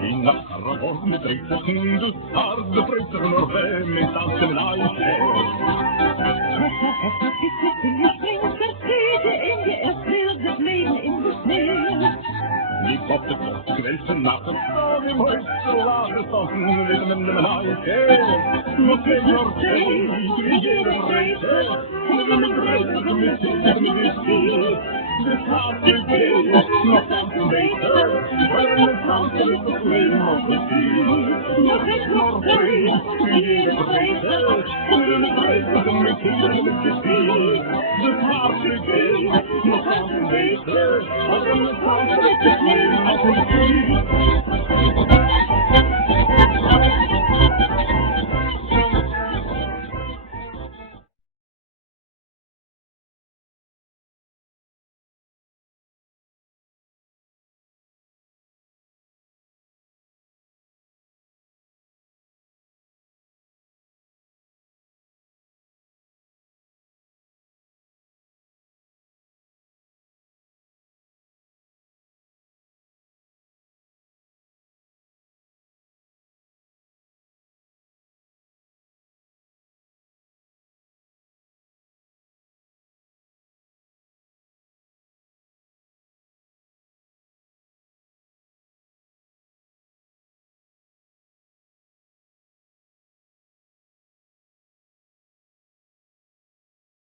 In Aragorn dreef de hunde, harde vreugde nog hem in dansen en ijzer. Ik op de kort geweest nacht het storm in hoogste lage stand, weten men de ijzer. Nog een jaar tijd, iedereen reizen, en we dreigen de missie. De laatste keer, nog een beter, waar we dansen met de vleem op de zee. Nog een jaar tijd, iedereen reizen, en we dreigen de missie. De laatste keer, nog een beter, waar we dansen met de vleem op de zee.